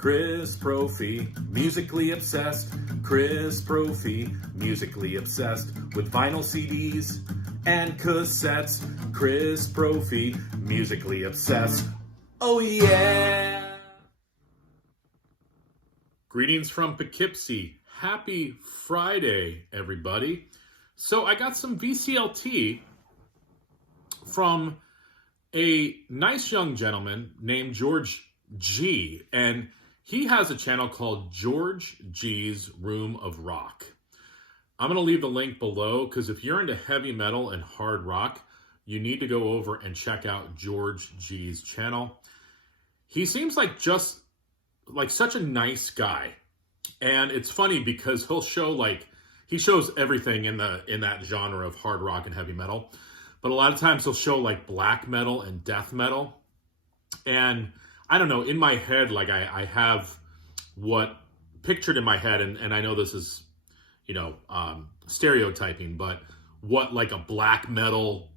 Chris Profi, musically obsessed. Chris Profi, musically obsessed with vinyl CDs and cassettes. Chris Profi, musically obsessed. Oh yeah! Greetings from Poughkeepsie. Happy Friday, everybody. So I got some VCLT from a nice young gentleman named George G. And he has a channel called George G's Room of Rock. I'm going to leave the link below because if you're into heavy metal and hard rock, you need to go over and check out George G's channel. He seems like just like such a nice guy. And it's funny because he'll show he shows everything in that genre of hard rock and heavy metal. But a lot of times he'll show like black metal and death metal. And I don't know, in my head, I have what pictured in my head, and I know this is, stereotyping, but what like a black metal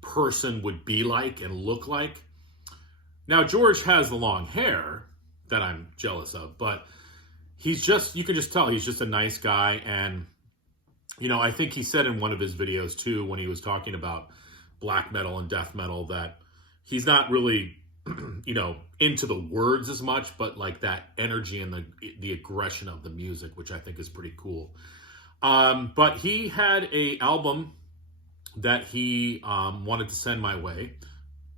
person would be like and look like. Now, George has the long hair that I'm jealous of, but he's just, you can just tell he's just a nice guy. And, I think he said in one of his videos too, when he was talking about black metal and death metal, that he's not really, into the words as much, but like that energy and the aggression of the music, which I think is pretty cool. But he had a album that he wanted to send my way,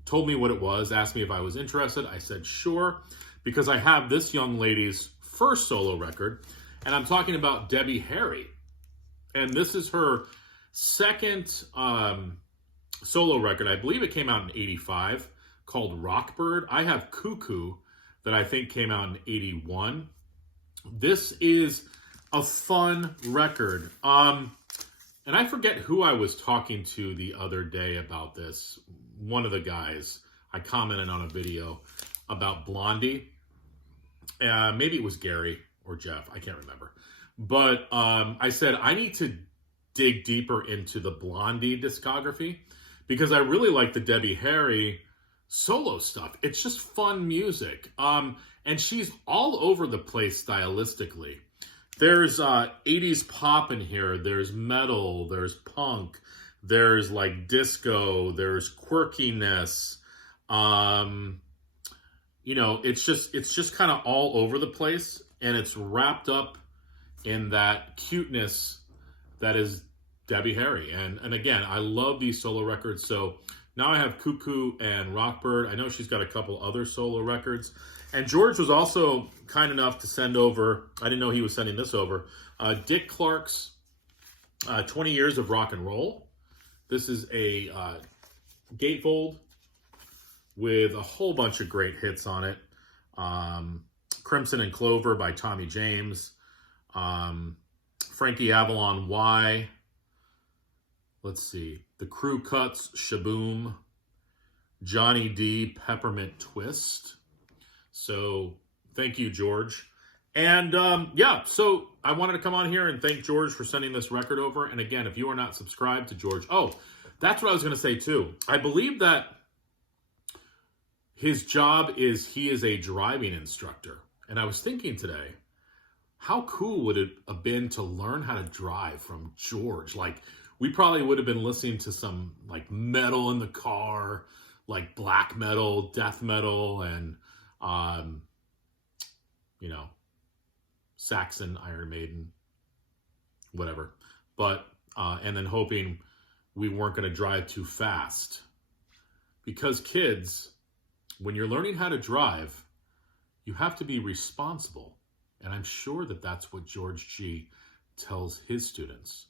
told me what it was, asked me if I was interested. I said, sure, because I have this young lady's first solo record, and I'm talking about Debbie Harry. And this is her second solo record. I believe it came out in 85, called Rockbird. I have Cuckoo that I think came out in 81. This is a fun record. And I forget who I was talking to the other day about this. One of the guys, I commented on a video about Blondie. Maybe it was Gary or Jeff. I can't remember. But I said, I need to dig deeper into the Blondie discography because I really like the Debbie Harry solo stuff. It's just fun music. And she's all over the place stylistically. There's 80s pop in here. There's metal. There's punk. There's like disco. There's quirkiness. It's just kind of all over the place, and it's wrapped up in that cuteness that is Debbie Harry. And again, I love these solo records. So now I have Cuckoo and Rockbird. I know she's got a couple other solo records. And George was also kind enough to send over, I didn't know he was sending this over, Dick Clark's 20 Years of Rock and Roll. This is a gatefold with a whole bunch of great hits on it. Crimson and Clover by Tommy James. Frankie Avalon, Why? Let's see. The Crew Cuts, Shaboom. Johnny D, Peppermint Twist. So thank you, George. And so I wanted to come on here and thank George for sending this record over. And again, if you are not subscribed to George, that's what I was going to say too. I believe that his job is he is a driving instructor. And I was thinking today, how cool would it have been to learn how to drive from George? Like, we probably would have been listening to some like metal in the car, like black metal, death metal, and Saxon, Iron Maiden, whatever. But and then hoping we weren't going to drive too fast, because kids, when you're learning how to drive, you have to be responsible. And I'm sure that that's what George G tells his students.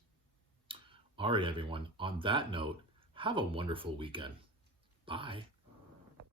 All right, everyone. On that note, have a wonderful weekend. Bye.